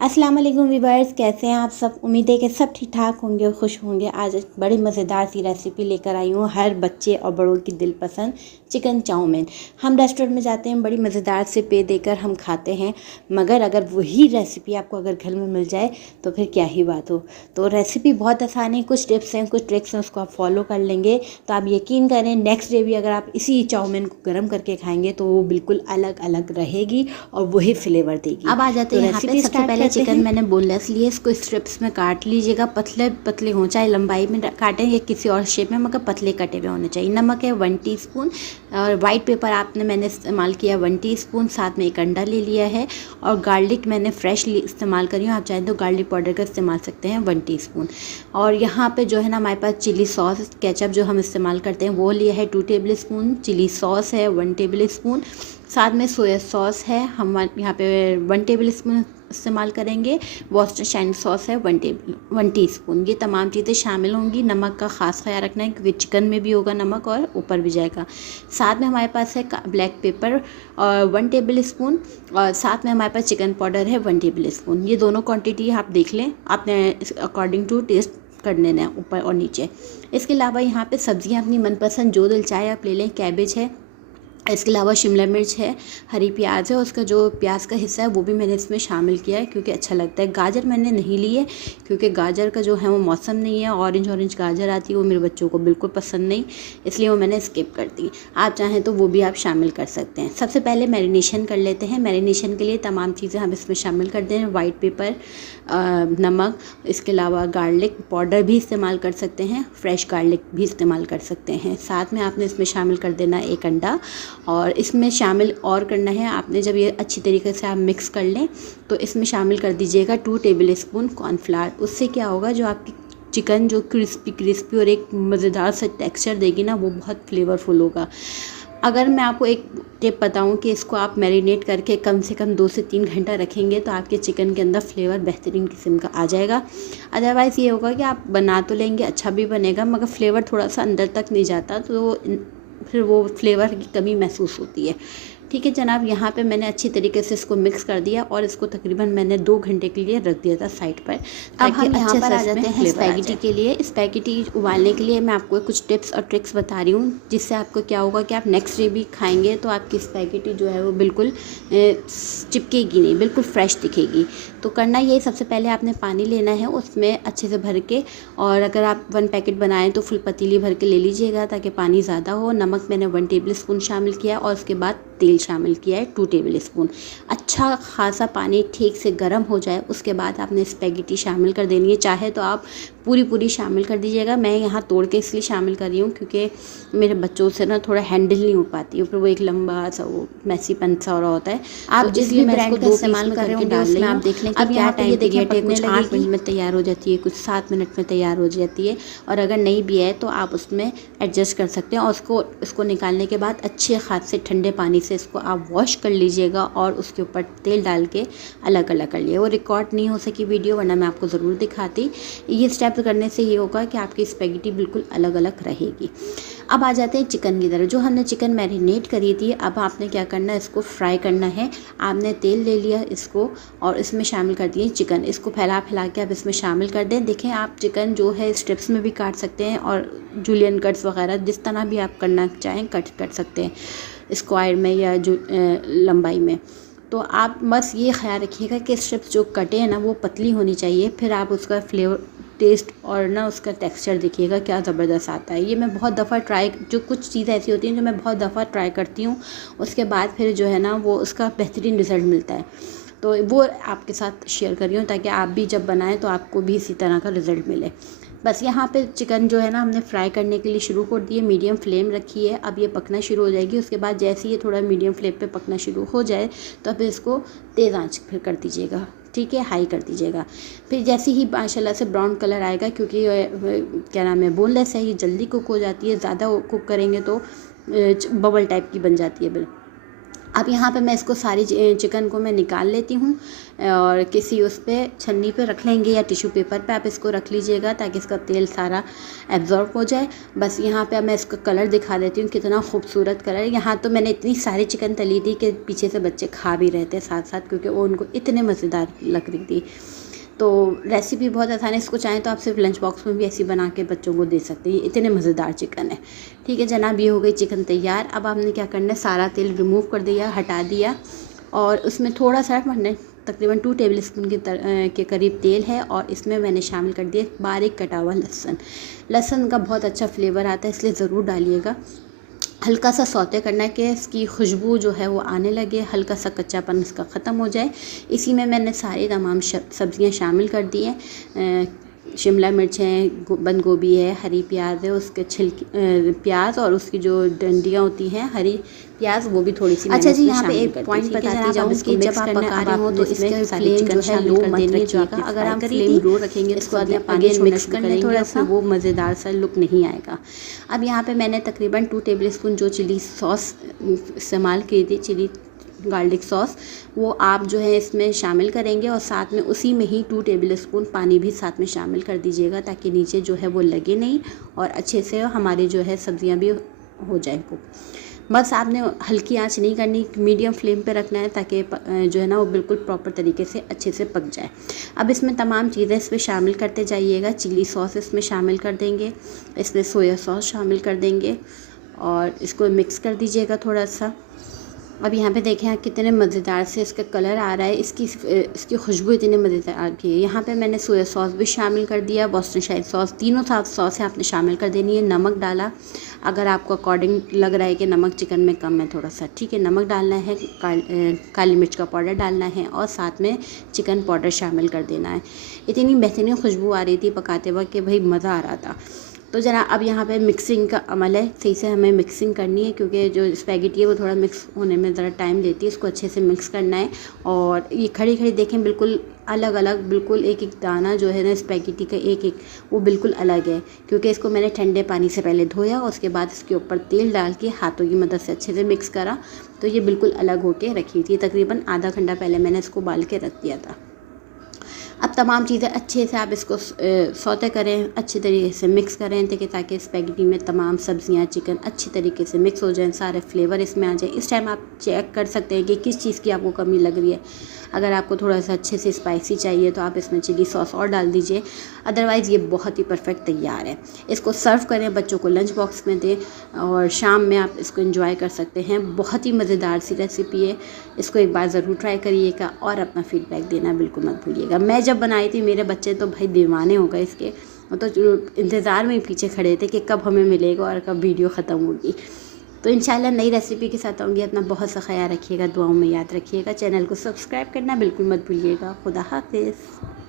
अस्सलाम वालेकुम व्यूअर्स, कैसे हैं आप सब। उम्मीद है कि सब ठीक ठाक होंगे और खुश होंगे। आज एक बड़ी मज़ेदार सी रेसिपी लेकर आई हूँ, हर बच्चे और बड़ों की दिल पसंद चिकन चाउमीन। हम रेस्टोरेंट में जाते हैं, बड़ी मज़ेदार से पे देकर हम खाते हैं, मगर अगर वही रेसिपी आपको अगर घर में मिल जाए तो फिर क्या ही बात हो। तो रेसिपी बहुत आसान है, कुछ टिप्स हैं, कुछ ट्रिक्स हैं, उसको आप फॉलो कर लेंगे तो आप यकीन करें नेक्स्ट डे भी अगर आप इसी चाउमीन को गर्म करके खाएंगे तो वो बिल्कुल अलग अलग रहेगी और वही फ्लेवर देगी। अब आ जाते हैं यहाँ पे। सबसे पहले चिकन मैंने बोनलेस लिए, इसको स्ट्रिप्स में काट लीजिएगा, पतले पतले हों, चाहे लंबाई में काटें या किसी और शेप में, मगर पतले कटे हुए होने चाहिए। नमक है 1 टीस्पून और वाइट पेपर मैंने इस्तेमाल किया 1 टीस्पून, साथ में एक अंडा ले लिया है और गार्लिक मैंने फ्रेश इस्तेमाल करी हूँ, आप चाहें तो गार्लिक पाउडर का इस्तेमाल सकते हैं 1 टीस्पून। और यहाँ पे जो है ना हमारे पास चिली सॉस केचप जो हम इस्तेमाल करते हैं वो लिया है 2 टेबल स्पून, चिली सॉस है 1 टेबल स्पून, साथ में सोया सॉस है हम यहाँ पे 1 टेबल स्पून इस्तेमाल करेंगे, वॉर्सेस्टाइनर सॉस है 1 टीस्पून। ये तमाम चीज़ें शामिल होंगी। नमक का ख़ास ख्याल रखना है क्योंकि चिकन में भी होगा नमक और ऊपर भी जाएगा। साथ में हमारे पास है ब्लैक पेपर और 1 टेबल स्पून और साथ में हमारे पास चिकन पाउडर है 1 टेबल स्पून। ये दोनों क्वान्टिटी आप देख लें, आपने अकॉर्डिंग टू टेस्ट कर लेना है ऊपर और नीचे। इसके अलावा यहाँ पे सब्जियाँ अपनी मनपसंद जो दिल चाहे आप ले लें। कैबेज है, इसके अलावा शिमला मिर्च है, हरी प्याज है, उसका जो प्याज का हिस्सा है वो भी मैंने इसमें शामिल किया है क्योंकि अच्छा लगता है। गाजर मैंने नहीं ली है क्योंकि गाजर का जो है वो मौसम नहीं है, ऑरेंज गाजर आती है वो मेरे बच्चों को बिल्कुल पसंद नहीं, इसलिए वो मैंने स्किप कर दी। आप चाहें तो वो भी आप शामिल कर सकते हैं। सबसे पहले मैरिनेशन कर लेते हैं। मैरिनेशन के लिए तमाम चीज़ें हम इसमें शामिल कर दें। वाइट पेपर, नमक, इसके अलावा गार्लिक पाउडर भी इस्तेमाल कर सकते हैं, फ्रेश गार्लिक भी इस्तेमाल कर सकते हैं। साथ में आपने इसमें शामिल कर देना एक अंडा और इसमें शामिल और करना है आपने, जब ये अच्छी तरीके से आप मिक्स कर लें तो इसमें शामिल कर दीजिएगा 2 टेबल स्पून कॉर्नफ्लावर। उससे क्या होगा, जो आपकी चिकन जो क्रिस्पी और एक मज़ेदार सा टेक्सचर देगी ना, वो बहुत फ्लेवरफुल होगा। अगर मैं आपको एक टिप बताऊं कि इसको आप मैरिनेट करके कम से कम 2 से 3 घंटा रखेंगे तो आपके चिकन के अंदर फ्लेवर बेहतरीन किस्म का आ जाएगा। अदरवाइज़ ये होगा कि आप बना तो लेंगे, अच्छा भी बनेगा, मगर फ्लेवर थोड़ा सा अंदर तक नहीं जाता तो फिर वो फ्लेवर की कमी महसूस होती है। ठीक है जनाब, यहाँ पे मैंने अच्छी तरीके से इसको मिक्स कर दिया और इसको तकरीबन मैंने 2 घंटे के लिए रख दिया था साइड पर। अब हम यहाँ पर आ जाते हैं स्पैगेटी के लिए। स्पैगेटी उबालने के लिए मैं आपको कुछ टिप्स और ट्रिक्स बता रही हूँ, जिससे आपको क्या होगा कि आप नेक्स्ट डे भी खाएंगे तो आपकी स्पैगेटी जो है वो बिल्कुल चिपकेगी नहीं, बिल्कुल फ्रेश दिखेगी। तो करना ये, सबसे पहले आपने पानी लेना है, उसमें अच्छे से भर के, और अगर आप 1 पैकेट बनाएं तो फुल पतीली भर के ले लीजिएगा ताकि पानी ज़्यादा हो। नमक मैंने 1 टेबल स्पून शामिल किया और उसके बाद तेल शामिल किया है 2 टेबल स्पून। अच्छा खासा पानी ठीक से गर्म हो जाए उसके बाद आपने स्पैगेटी शामिल कर देनी है। चाहे तो आप पूरी शामिल कर दीजिएगा, मैं यहाँ तोड़ के इसलिए शामिल कर रही हूँ क्योंकि मेरे बच्चों से ना थोड़ा हैंडल नहीं हो पाती है, फिर वो एक लंबा सा वो मैसी पंसा हो रहा होता है। आप तो जिस भी ब्रांड का इस्तेमाल कर रहे होंगे उसमें आप देख लें कि क्या टाइम पीरियड है। कुछ 8 मिनट में तैयार हो जाती है, कुछ 7 मिनट में तैयार हो जाती है, और अगर नहीं भी है तो आप उसमें एडजस्ट कर सकते हैं। और उसको निकालने के बाद अच्छे खासे ठंडे पानी से इसको आप वॉश कर लीजिएगा और उसके ऊपर तेल डाल के अलग अलग कर लिए। वो रिकॉर्ड नहीं हो सकी वीडियो, वरना मैं आपको ज़रूर दिखाती। ये स्टेप करने से ये होगा कि आपकी स्पैगेटी बिल्कुल अलग अलग रहेगी। अब आ जाते हैं चिकन की तरफ। जो हमने चिकन मैरिनेट करी थी, अब आपने क्या करना है, इसको फ्राई करना है। आपने तेल ले लिया इसको और इसमें शामिल कर दिए चिकन, इसको फैला के आप इसमें शामिल कर दें। देखें आप चिकन जो है स्ट्रिप्स में भी काट सकते हैं और जूलियन कट्स वगैरह जिस तरह भी आप करना चाहें कट कर सकते हैं, स्क्वायर में या जो लंबाई में। तो आप बस ये ख्याल रखिएगा कि स्ट्रिप्स जो कटे हैं ना वो पतली होनी चाहिए, फिर आप उसका फ्लेवर टेस्ट और ना उसका टेक्सचर देखिएगा क्या ज़बरदस्त आता है। ये मैं बहुत दफ़ा जो कुछ चीज़ें ऐसी होती हैं जो मैं बहुत दफ़ा ट्राई करती हूँ, उसके बाद फिर जो है ना वो उसका बेहतरीन रिज़ल्ट मिलता है, तो वो आपके साथ शेयर कर रही हूँ ताकि आप भी जब बनाएं तो आपको भी इसी तरह का रिज़ल्ट मिले। बस यहाँ पे चिकन जो है ना हमने फ्राई करने के लिए शुरू कर दिए, मीडियम फ्लेम रखी है। अब ये पकना शुरू हो जाएगी। उसके बाद जैसे ये थोड़ा मीडियम फ्लेम पे पकना शुरू हो जाए तो फिर इसको तेज़ आंच फिर कर दीजिएगा, ठीक है, हाई कर दीजिएगा। फिर जैसे ही माशाल्लाह से ब्राउन कलर आएगा, क्योंकि क्या नाम है बोनलेस है, ये जल्दी कुक हो जाती है, ज़्यादा कुक करेंगे तो बबल टाइप की बन जाती है बिल्कुल। अब यहाँ पे मैं इसको सारी चिकन को मैं निकाल लेती हूँ और किसी उस पर छन्नी पे रख लेंगे या टिश्यू पेपर पे आप इसको रख लीजिएगा ताकि इसका तेल सारा एब्जॉर्ब हो जाए। बस यहाँ पे अब मैं इसका कलर दिखा देती हूँ, कितना खूबसूरत कलर। यहाँ तो मैंने इतनी सारी चिकन तली थी कि पीछे से बच्चे खा भी रहे थे साथ साथ, क्योंकि वो उनको इतने मज़ेदार लग रही थी। तो रेसिपी बहुत आसान है, इसको चाहें तो आप सिर्फ लंच बॉक्स में भी ऐसी बना के बच्चों को दे सकते हैं, इतने मज़ेदार चिकन है। ठीक है जनाब, ये हो गई चिकन तैयार। अब आपने क्या करना है, सारा तेल रिमूव कर दिया, हटा दिया और उसमें थोड़ा सा मैंने तकरीबन 2 टेबल स्पून के करीब तेल है और इसमें मैंने शामिल कर दिया बारीक कटा हुआ लहसुन। लहसुन का बहुत अच्छा फ्लेवर आता है, इसलिए ज़रूर डालिएगा। हल्का सा सौते करना है कि इसकी खुशबू जो है वो आने लगे, हल्का सा कच्चापन इसका ख़त्म हो जाए। इसी में मैंने सारी तमाम सब्ज़ियाँ शामिल कर दी हैं। शिमला मिर्च है, बंद गोभी है, हरी प्याज है, उसके छिलके प्याज और उसकी जो डंडियाँ होती हैं हरी प्याज वो भी थोड़ी सी। अच्छा जी, यहाँ पे एक पॉइंट बताती जाऊँ कि जब आप पका रहे हो तो इसमें फ्लेम जो है लो मत रखिएगा। अगर आप फ्लेम लो रखेंगे इसको आगे मिक्स करने थोड़ा सा, वो मज़ेदार सा लुक नहीं आएगा। अब यहाँ पे मैंने तकरीबन 2 टेबल स्पून जो चिली सॉस इस्तेमाल की थी, चिली गार्लिक सॉस, वो आप जो है इसमें शामिल करेंगे और साथ में उसी में ही 2 टेबल स्पून पानी भी साथ में शामिल कर दीजिएगा ताकि नीचे जो है वो लगे नहीं और अच्छे से हमारी जो है सब्जियां भी हो जाए कुक। बस आपने हल्की आंच नहीं करनी, मीडियम फ्लेम पे रखना है ताकि जो है ना वो बिल्कुल प्रॉपर तरीके से अच्छे से पक जाए। अब इसमें तमाम चीज़ें इसमें शामिल करते जाइएगा। चिली सॉस इसमें शामिल कर देंगे, इसमें सोया सॉस शामिल कर देंगे और इसको मिक्स कर दीजिएगा थोड़ा सा। अब यहाँ पे देखें कितने मज़ेदार से इसका कलर आ रहा है, इसकी खुशबू इतनी मज़ेदार की है। यहाँ पे मैंने सोया सॉस भी शामिल कर दिया, वर्सेस्टाइर सॉस, तीनों सॉस है आपने शामिल कर देनी है। नमक डाला, अगर आपको अकॉर्डिंग लग रहा है कि नमक चिकन में कम है थोड़ा सा, ठीक है, नमक डालना है, काली मिर्च का पाउडर डालना है और साथ में चिकन पाउडर शामिल कर देना है। इतनी बेहतरीन खुशबू आ रही थी पकाते वक्त कि भाई मज़ा आ रहा था। तो जरा अब यहाँ पे मिक्सिंग का अमल है, सही से हमें मिक्सिंग करनी है क्योंकि जो स्पैगेटी है वो थोड़ा मिक्स होने में ज़रा टाइम लेती है। इसको अच्छे से मिक्स करना है और ये खड़ी खड़ी देखें बिल्कुल अलग अलग, बिल्कुल एक एक दाना जो है ना स्पैगेटी का एक एक वो बिल्कुल अलग है क्योंकि इसको मैंने ठंडे पानी से पहले धोया और उसके बाद इसके ऊपर तेल डाल के हाथों की मदद से अच्छे से मिक्स करा तो ये बिल्कुल अलग होके रखी थी। तकरीबन आधा घंटा पहले मैंने इसको उबाल के रख दिया था। अब तमाम चीज़ें अच्छे से आप इसको सौते करें, अच्छे तरीके से मिक्स करें ताकि स्पैगेटी में तमाम सब्जियां चिकन अच्छी तरीके से मिक्स हो जाएं, सारे फ्लेवर इसमें आ जाए। इस टाइम आप चेक कर सकते हैं कि किस चीज़ की आपको कमी लग रही है। अगर आपको थोड़ा सा अच्छे से स्पाइसी चाहिए तो आप इसमें चिली सॉस और डाल दीजिए, अदरवाइज़ ये बहुत ही परफेक्ट तैयार है। इसको सर्व करें, बच्चों को लंच बॉक्स में दें और शाम में आप इसको एंजॉय कर सकते हैं। बहुत ही मज़ेदार सी रेसिपी है, इसको एक बार ज़रूर ट्राई करिएगा और अपना फीडबैक देना बिल्कुल मत भूलिएगा। मैं जब बनाई थी मेरे बच्चे तो भाई दीवाने हो गए इसके, तो इंतज़ार में पीछे खड़े थे कि कब हमें मिलेगा और कब वीडियो ख़त्म होगी। तो इंशाल्लाह नई रेसिपी के साथ आऊँगी। अपना बहुत सा ख्याल रखिएगा, दुआओं में याद रखिएगा। चैनल को सब्सक्राइब करना बिल्कुल मत भूलिएगा। खुदा हाफिज़।